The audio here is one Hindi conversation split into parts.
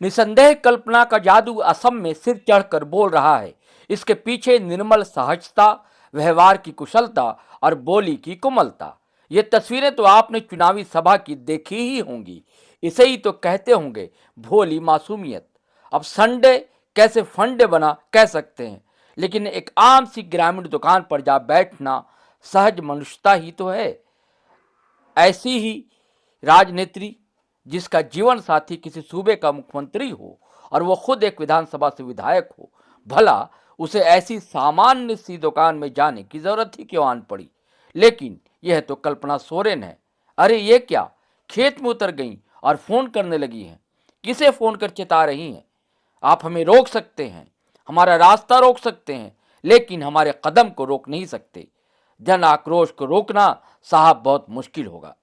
निसंदेह कल्पना का जादू असम में सिर चढ़कर बोल रहा है। इसके पीछे निर्मल सहजता, व्यवहार की कुशलता और बोली की कोमलता। ये तस्वीरें तो आपने चुनावी सभा की देखी ही होंगी। इसे ही तो कहते होंगे भोली मासूमियत। अब संडे कैसे फंडे बना कह सकते हैं, लेकिन एक आम सी ग्रामीण दुकान पर जा बैठना सहज मनुष्यता ही तो है। ऐसी ही राजनेत्री जिसका जीवन साथी किसी सूबे का मुख्यमंत्री हो और वो खुद एक विधानसभा से विधायक हो, भला उसे ऐसी सामान्य सी दुकान में जाने की जरूरत ही क्यों आन पड़ी। लेकिन यह तो कल्पना सोरेन है। अरे ये क्या, खेत में उतर गई और फोन करने लगी हैं। किसे फोन कर चेता रही हैं? आप हमें रोक सकते हैं, हमारा रास्ता रोक सकते हैं, लेकिन हमारे कदम को रोक नहीं सकते। जन आक्रोश को रोकना साहब बहुत मुश्किल होगा।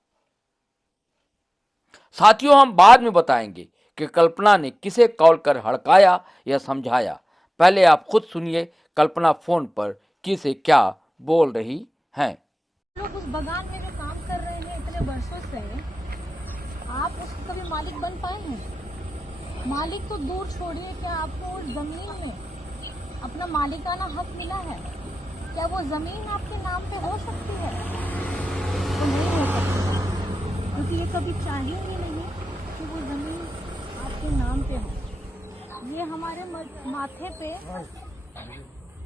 साथियों, हम बाद में बताएंगे कि कल्पना ने किसे कॉल कर हड़काया या समझाया। पहले आप खुद सुनिए कल्पना फोन पर किसे क्या बोल रही हैं। लोग उस बगान में जो काम कर रहे हैं इतने वर्षों से, आप उसके कभी मालिक बन पाए हैं? मालिक तो दूर छोड़िए, क्या आपको उस जमीन में अपना मालिकाना हक मिला है? क्या वो जमीन आपके नाम पे हो सकती है? तो नहीं हो सकती, क्योंकि ये कभी चाहिए ही नहीं कि वो जमीन आपके नाम पे हो। ये हमारे माथे पे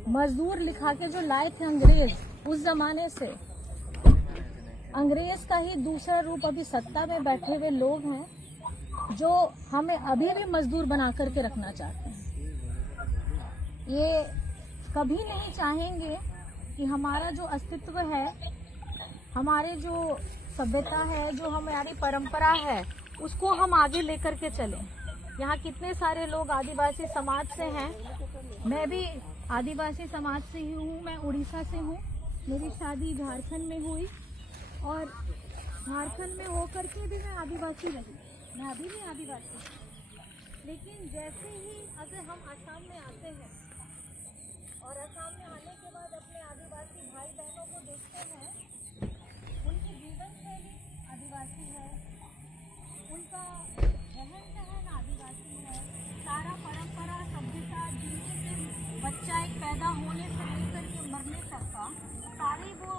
मजदूर लिखा के जो लाए थे अंग्रेज, उस जमाने से अंग्रेज का ही दूसरा रूप अभी सत्ता में बैठे हुए लोग हैं जो हमें अभी भी मजदूर बना करके रखना चाहते हैं। ये कभी नहीं चाहेंगे कि हमारा जो अस्तित्व है, हमारे जो सभ्यता है, जो हमारी परंपरा है, उसको हम आगे लेकर के चलें। यहाँ कितने सारे लोग आदिवासी समाज से हैं। मैं भी आदिवासी समाज से ही हूँ, मैं उड़ीसा से हूँ। मेरी शादी झारखंड में हुई और झारखंड में होकर के भी मैं आदिवासी रही, मैं अभी भी आदिवासी हूँ। लेकिन जैसे ही अगर हम असम में आते हैं और असम में आने के बाद अपने आदिवासी भाई बहनों को देखते हैं, उनकी जीवन शैली आदिवासी है, उनका रहन सहन आदिवासी है, सारा परंपरा सभ्यता जिनके से बच्चा एक पैदा होने से लेकर के मरने तक का सारी वो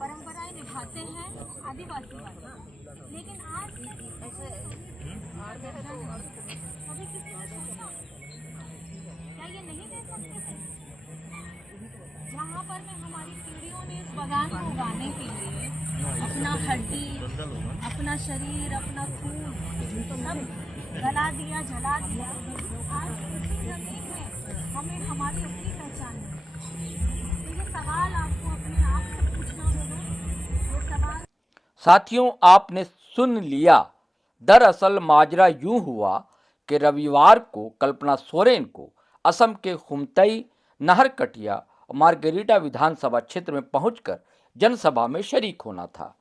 परंपराएं निभाते हैं आदिवासी वाले। लेकिन आज कभी किसी ने सोचा क्या ये नहीं दे सकते थे? जहाँ पर में हमारी पीढ़ियों ने इस बगान को उगाने के लिए अपना हड्डी, अपना शरीर, अपना खून सब गला दिया, जला दिया। आज इसी जमीन में हमें हमारी अपनी पहचान है। तो ये सवाल आपको अपने आप से पूछना होगा। ये सवाल साथियों, आपने सुन लिया। दरअसल माजरा यूं हुआ कि रविवार को कल्पना सोरेन को असम के खुमतई, नहरकटिया और मार्गेरिटा विधानसभा क्षेत्र में पहुंचकर जनसभा में शरीक होना था,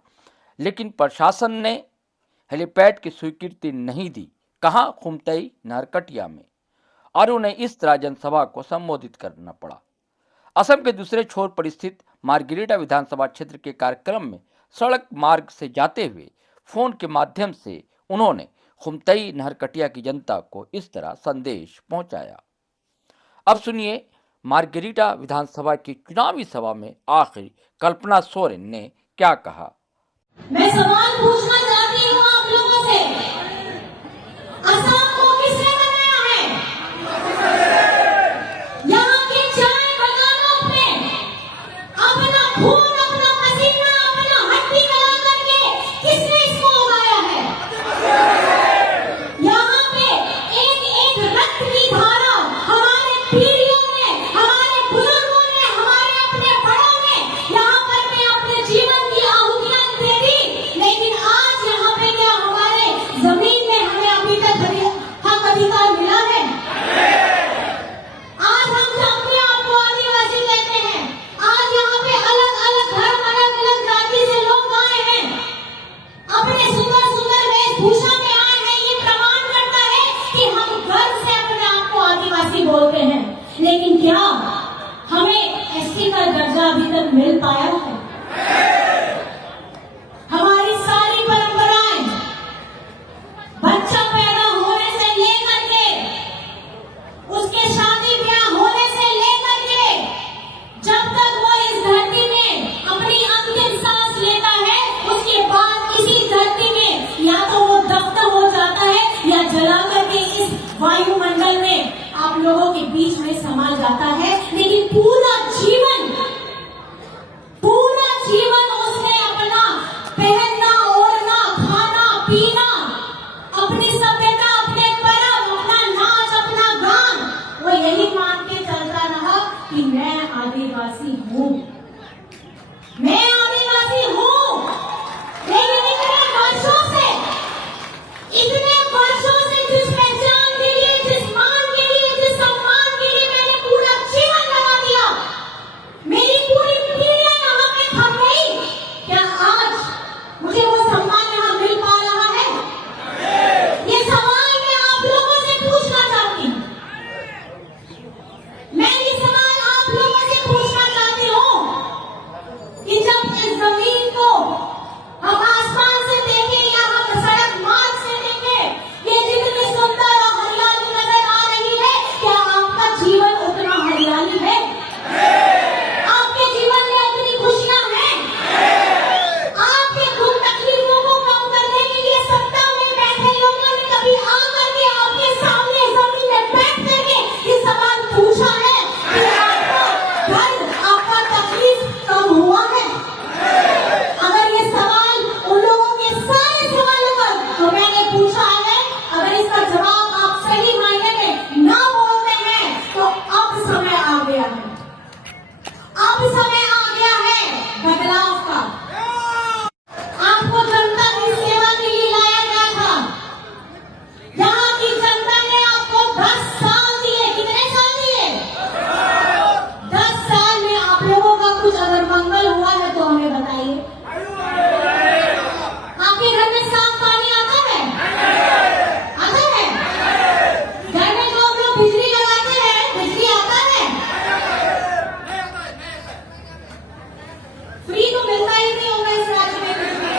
लेकिन प्रशासन ने हेलीपैड की स्वीकृति नहीं दी, कहाँ खुमतई नहरकटिया में, और उन्हें इस तरह जनसभा को संबोधित करना पड़ा। असम के दूसरे छोर पर स्थित मार्गेरिटा विधानसभा क्षेत्र के कार्यक्रम में सड़क मार्ग से जाते हुए फोन के माध्यम से उन्होंने खुमतई नहरकटिया की जनता को इस तरह संदेश पहुंचाया। अब सुनिए मार्गेरिटा विधानसभा की चुनावी सभा में आखिर कल्पना सोरेन ने क्या कहा। मैं सवाल पूछना चाहती हूँ आप लोगों से, असम को किसने बनाया है? यहाँ की चाय बगानों पे अपना खून, अपना पसीना, अपना हड्डी लगा करके किसने इसको उगाया है? यहाँ पे एक एक रक्त की धारा हमारे पीढ़ियों ने, हमारे बुजुर्गों ने, हमारे अपने बड़ों ने यहाँ पर में अपने जीवन की आहुतियां दे दी। लेकिन आज यहाँ पे क्या हमारे जमीन में हमें अभी तक हक अधिकार मिला है? आज हम अपने आप को आदिवासी कहते हैं। आज यहाँ पे अलग अलग धर्म, अलग अलग जाति से लोग आए हैं, अपने सुंदर सुंदर वेशभूषा में आए हैं। ये प्रमाण करता है कि हम गर्व से अपने आप को आदिवासी बोलते हैं। लेकिन क्या हमें एसटी का दर्जा अभी तक मिल पाया है? हमारी सारी परंपराएं बच्चा पैदा होने से लेकर के वायुमंडल में आप लोगों के बीच में समा जाता है, लेकिन पूरा जीवन उसने अपना पहनना ओढ़ना खाना पीना, अपनी सभ्यता, अपने पर्व, अपना नाच, अपना गान, वो यही मान के चलता रहा कि मैं आदिवासी हूँ, मैं आदिवासी हूँ। लेकिन इतने वर्षों से जिस पहचान के लिए, जिस मान के लिए, जिस सम्मान के लिए मैंने पूरा जीवन लगा दिया, मेरी पूरी पीढ़ियां यहाँ पे थक गई, क्या आज मुझे वो सम्मान यहाँ मिल पा रहा है? ये सवाल मैं आप लोगों से पूछना चाहती हूँ। मैं ये सवाल आप लोगों से पूछना चाहती हूँ कि जब इस जमीन को हम आसमान से देखें या हम सड़क मार्ग से देखें, ये जितनी सुंदर और हरियाली नजर आ रही है, क्या आपका जीवन उतना हरियाली है? आपके जीवन में उतनी खुशियां हैं? आपके दुख तकलीफों को कम करने के लिए सत्ता में बैठे लोगों ने कभी आकर के आपके सामने जमीन में बैठ करके ये सवाल पूछा है कि आपका दर्द, आपका तकलीफ कम हुआ है? अगर ये सवाल उन लोगों के सारे सवालों का तो मैंने पूछा है, अगर इसका जवाब आप सही मायने में ना बोलते हैं तो अब समय आ गया है, अब समय आ गया है बदलाव का। आपको जनता की सेवा के लिए लाया गया था, यहाँ की जनता ने आपको 10 साल दिए। कितने साल दिए? 10 साल में आप लोगों का कुछ अगर मंगल हुआ है तो हमें बताइए। आपके घर में साफ पानी आता है? आता है? घर में जो हम लोग बिजली लगाते हैं, बिजली आता है? फ्री तो मिलता ही नहीं होगा इस राज्य में बिजली।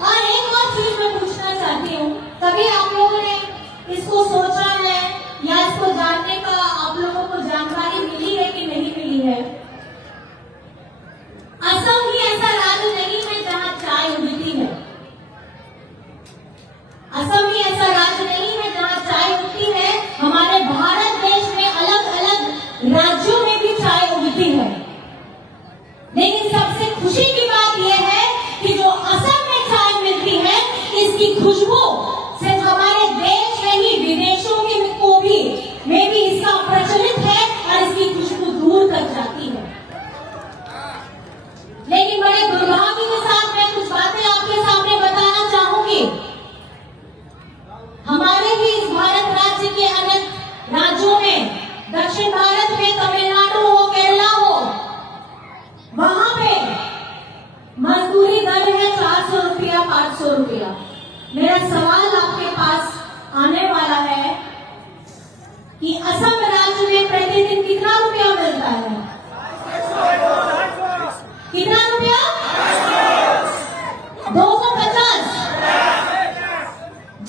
और एक और चीज मैं पूछना चाहती हूँ, कभी आप लोगों ने इसको सोचा है या इसको जानने का आप लोगों को जानकारी मिली है कि नहीं मिली है? असम ही ऐसा राज्य नहीं है जहां चाय उगती है। असम ही ऐसा राज्य नहीं है जहां चाय उगती है। हमारे भारत देश में अलग अलग राज्यों में भी चाय उगती है, लेकिन सबसे खुशी की बात यह है कि जो असम में चाय मिलती है, इसकी खुशबू सिर्फ हमारे देश में ही, विदेशों को भी में भी इसका प्रचलित है और इसकी खुशबू दूर तक जाती है। लेकिन बड़े दुर्भाग्य के साथ मैं कुछ बातें आपके सामने बताना चाहूंगी। हमारे भी इस भारत राज्य के अनेक राज्यों में, दक्षिण भारत में तमिलनाडु हो, केरला हो, वहां पे मजदूरी दर है 400 रुपया, 500 रुपया। मेरा सवाल आपके पास आने वाला है कि असम राज्य में प्रतिदिन कितना रुपया मिलता है? कितना रुपया? 250।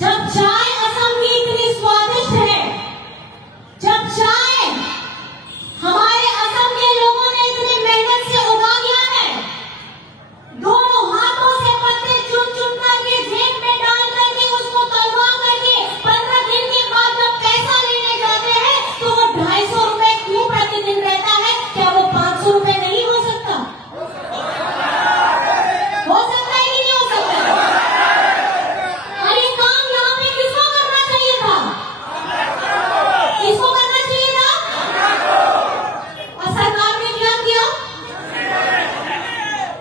जब चाय असम की इतनी स्वादिष्ट है, जब चाय हमारे असम के लोगों ने इतनी मेहनत से उगा दिया है, दोनों हाथों से पत्ते चुन चुन करके जेब में डाल करके उसको तलवा करके 15 दिन के बाद जब पैसा लेने जाते हैं तो वो 250 रुपए क्यों प्रतिदिन रहता है? क्या वो 500 रुपए नहीं हो सकता? हो सकता है कि नहीं हो सकता? और ये काम यहाँ पे किसको करना चाहिए था? किसको करना चाहिए था? और सरकार ने क्या किया?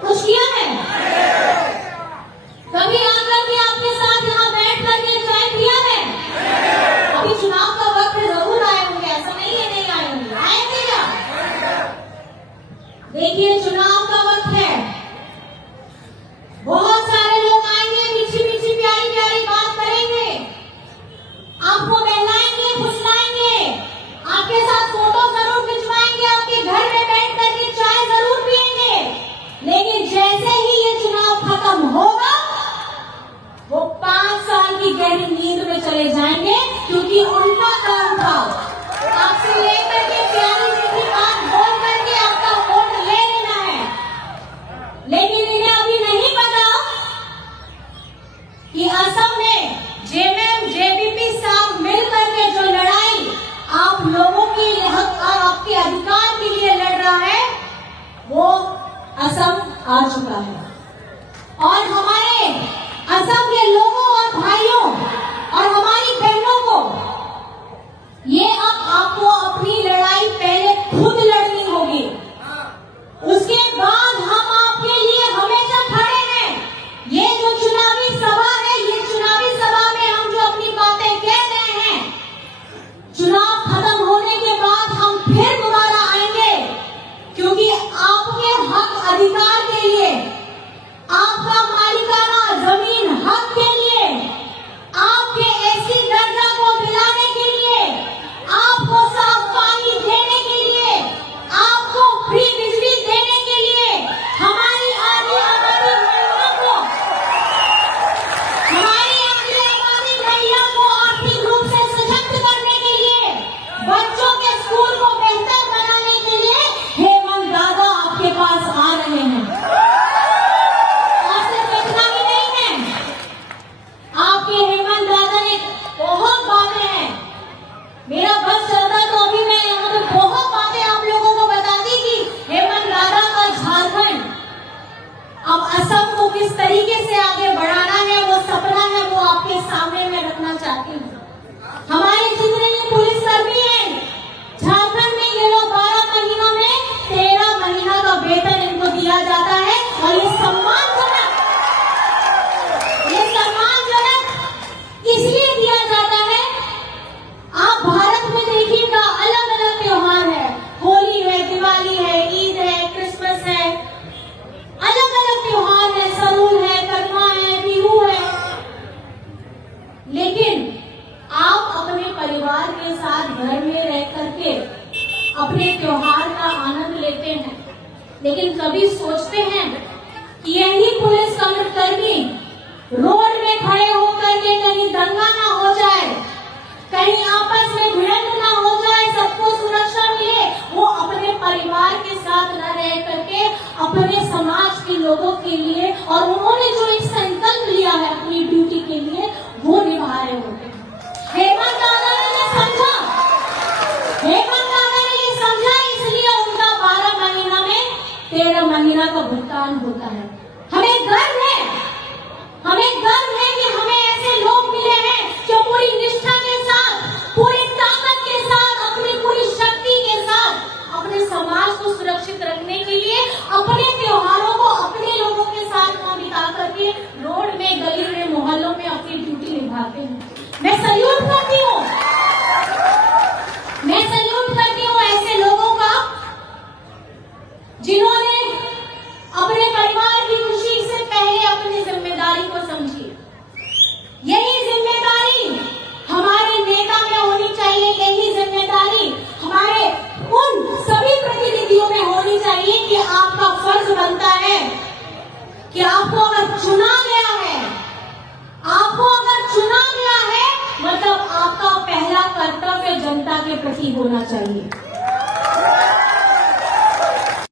कुछ किया है? कभी आकर के आपके साथ यहाँ बैठ करके चाय पिया है? अभी चुनाव का वक्त जरूर आए होंगे, ऐसा नहीं है नहीं आए होंगे, आएंगे क्या? देखिए चुनाव का वक्त है, बहुत सारे लोग आएंगे, मीठी मीठी प्यारी प्यारी बात करेंगे, आपको बहलाएंगे, फुसलाएंगे, आपके साथ फोटो जरूर खिंचवाएंगे, आपके घर में बैठ करके चाय जरूर पिएंगे, लेकिन जैसे ही ये चुनाव खत्म होगा वो 5 साल की गहरी नींद में चले जाएंगे, क्योंकि उनका काम था आपसे लेकर के प्यारी मीठी बात बोल करके आपका वोट ले लेना है। लेकिन इन्हें अभी नहीं पता कि असम में जेएमएम जेबीपी असम आ चुका है और हमारे असम के लोगों और भाइयों और हमारी बहनों को ये अब आपको अपनी लड़ाई पहले खुद लड़नी होगी, उसके बाद हम आपके लिए हमेशा खड़े हैं। ये जो चुनावी सभा है, ये चुनावी सभा में हम जो अपनी बातें कह रहे हैं, चुनाव खत्म होने के बाद हम फिर दोबारा आएंगे, क्योंकि आपके हक अधिकार के लिए, आपका मालिकाना जमीन हक के लिए, आपके एससी दर्जा को दिलाने के लिए, आपको साफ पानी देने के लिए, आपको फ्री बिजली देने के लिए, हमारी आधी आबादी महिला को, आर्थिक रूप से सशक्त करने के लिए, बच्चों के स्कूल को बेहतर बनाने के लिए हेमंत दादा आपके पास आ रहे हैं। और सिर्फ इतना ही नहीं है, आपके हेमंत दादा ने बहुत बातें हैं, मेरा बस चलता तो अभी मैं यहाँ पे बहुत बातें आप लोगों को बता दी कि हेमंत दादा का झारखंड अब असम को किस तरीके से आगे बढ़ाना है, वो सपना है, वो आपके सामने मैं रखना चाहती हूँ। हमारे जितने भी पुलिसकर्मी हैं झारखंड में, ये लोग 12 महीनों में 13 महीना का वेतन इनको दिया जाता है और ये सम्मानजनक इसलिए दिया जाता है। आप भारत में देखिएगा अलग अलग त्योहार है, होली है, दिवाली है, ईद है, क्रिसमस है, अलग अलग त्योहार है, सरूल है, करमा है, बिहू है, लेकिन आप अपने परिवार के साथ घर में रह करके अपने त्योहार का आनंद लेते हैं, लेकिन कभी सोचते हैं कि यही पुलिस कर्मी रोड में खड़े होकर के कहीं दंगा ना हो जाए, कहीं आपस में भिड़ंत ना हो जाए, सबको सुरक्षा मिले, वो अपने परिवार के साथ न रह करके अपने समाज के लोगों के लिए, और उन्होंने जो एक संकल्प लिया है अपनी ड्यूटी के लिए, वो निभा रहे होते हैं। हेमंत दादा ने ये समझा, इसलिए उनका 12 महीना में 13 महीना का भुगतान होता है। हमें गर्व है कि हमें ऐसे लोग मिले हैं जो पूरी निष्ठा के साथ, पूरी ताकत के साथ, अपनी पूरी शक्ति के साथ अपने समाज को सुरक्षित रखने के लिए अपने त्योहारों को अपने लोगों के साथ बिता करके रोड में, गली में, मोहल्लों में अपनी ड्यूटी निभाते हैं। मैं सल्यूट करती हूँ ऐसे लोगों का, जिन्होंने अपने परिवार की खुशी से पहले अपनी जिम्मेदारी को समझी। यही जिम्मेदारी हमारे नेता में होनी चाहिए, यही जिम्मेदारी हमारे उन सभी प्रतिनिधियों में होनी चाहिए कि आपका फर्ज बनता है कि आपको अगर चुना गया है, मतलब आपका पहला कर्तव्य जनता के प्रति होना चाहिए।